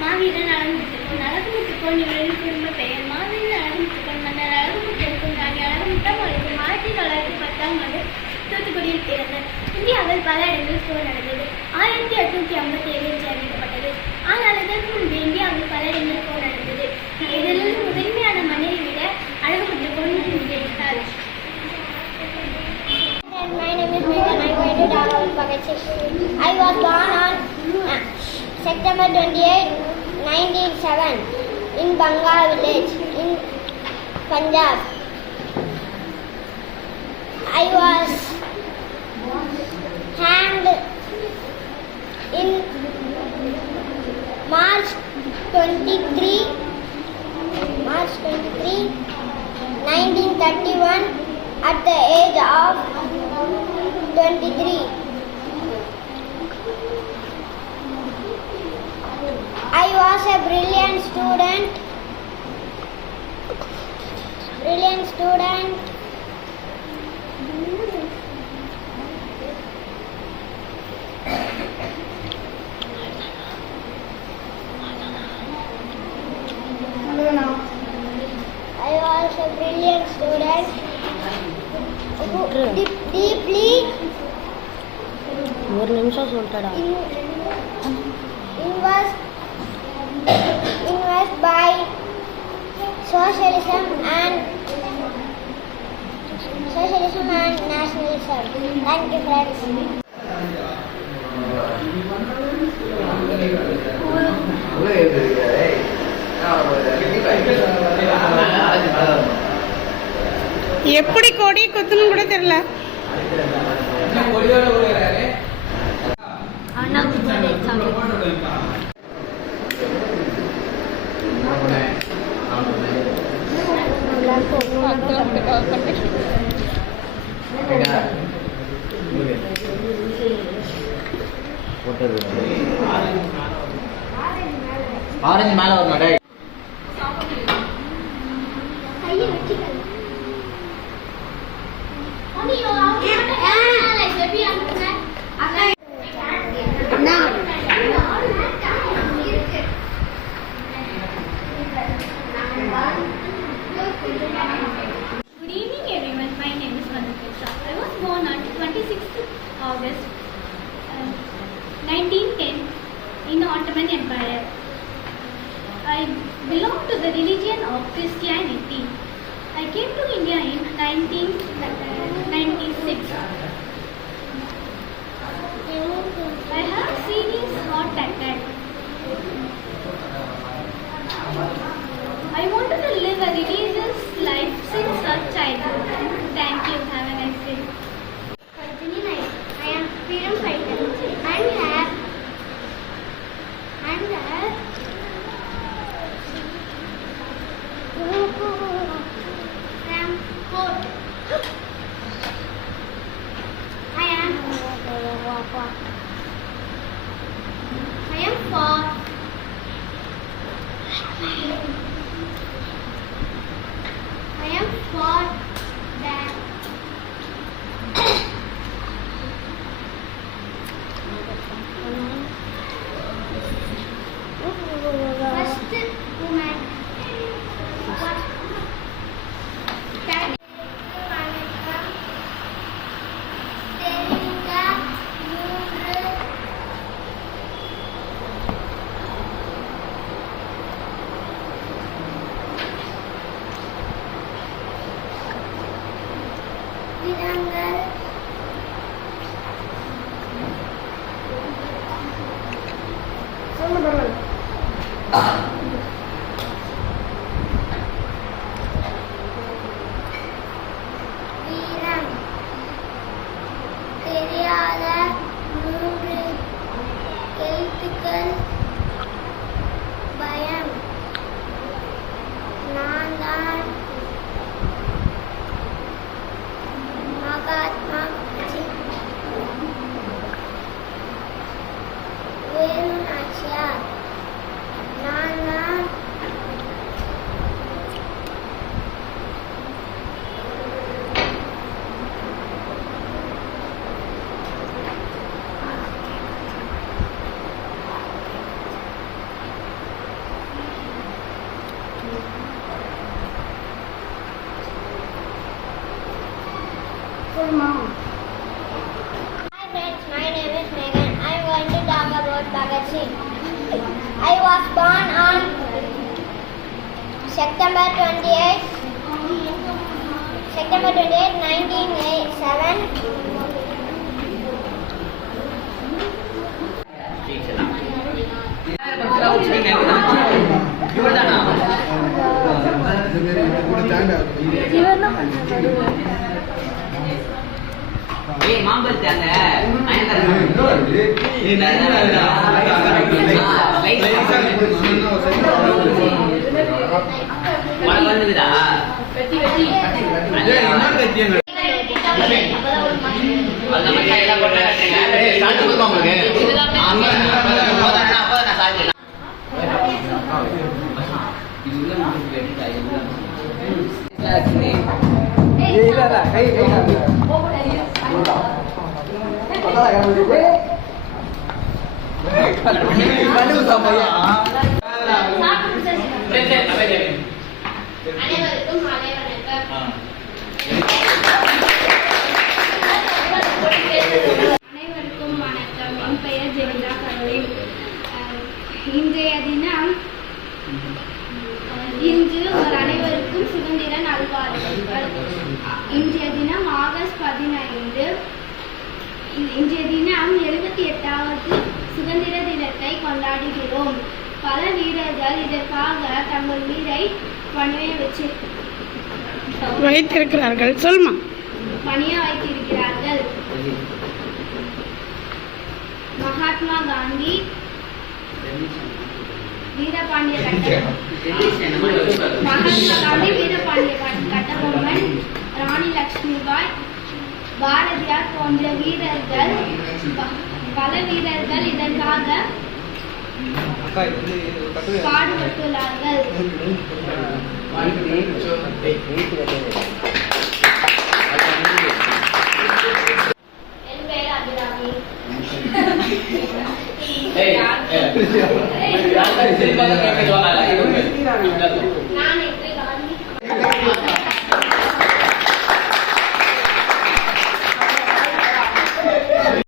மாவீரன் அழகுமுத்துக்கோன். அழகுமுத்துக்கோன் இவரின் குடும்ப பெயர். மாவீரன் அழகுமுத்துக்கோன் மன்னர் அழகுமுத்துக்கும் ராணி அழகுமுத்தாம் அவருக்கு 1910ஆம் ஆண்டு தூத்துக்குடியில் பிறந்தார். இந்தியாவில் பல இடங்களில் போர் நடந்தது. 1857 என்று அறிவிக்கப்பட்டது. ஆனால் இதற்கு முன்பு இந்தியாவில் பல இடங்களில் போர் நடந்தது. இதிலிருந்து முதன்மையான மன்னரை விட அழகுமுத்துக்கோன் இருந்தார். My name is Megan. I am going to talk about Bhagat Singh. I was born on September 28, 1907 in Bangal village in Punjab. I was hanged in March 23, 1931 at the age of 23. I was a brilliant student. Who deeply invest by socialism and nationalism. Thank you, friends. எப்படி கொடி குத்துன்னு கூட தெரியல. Orange மேல வரணும். Good evening everyone, my name is Madhukisha. I was born on 26th August 1910 in the Ottoman Empire. I belong to the religion of Christianity. I came to India in 1996. I have serious heart attack. I wanted to live a religious life since a childhood. Thank you. Have a nice day. I am freedom fighter and for that. First woman. வீரம் தெரியாத 3 எழுத்துக்கள் பயம் நான் தான் மகாத்மா வேலு நாச்சியார் நான் தான் Hi friends, my name is Megan. I am going to talk about Bhagat Singh. I was born on September 28, 1907. அனைவருக்கும் மாலை வணக்கம். அனைவருக்கும் வணக்கம். என் பெயர் ஜெனிதா கரோலின். இன்றைய தினம் இன்று உங்கள் அனைவருக்கும் சுதந்திர நல்வாழ்த்துக்கள். இன்றைய தினம் ஆகஸ்ட் 15. இன்றைய தினம் 78வது சுதந்திர தினத்தை கொண்டாடுகிறோம். பல வீரர்கள் இதற்காக தங்கள் உயிரை வைத்திருக்கிறார்கள். சொல்மா பணிய வைத்திருக்கிறார்கள். மகாத்மா காந்தி, வீரபாண்டிய கட்டபொம்மன், ராணி லட்சுமிபாய், பாரதியார் போன்ற வீரர்கள், பல வீரர்கள் இதற்காக பாடுபட்டுள்ளார்கள். என் பெயர் அபிராமி. நான் இன்று காந்தி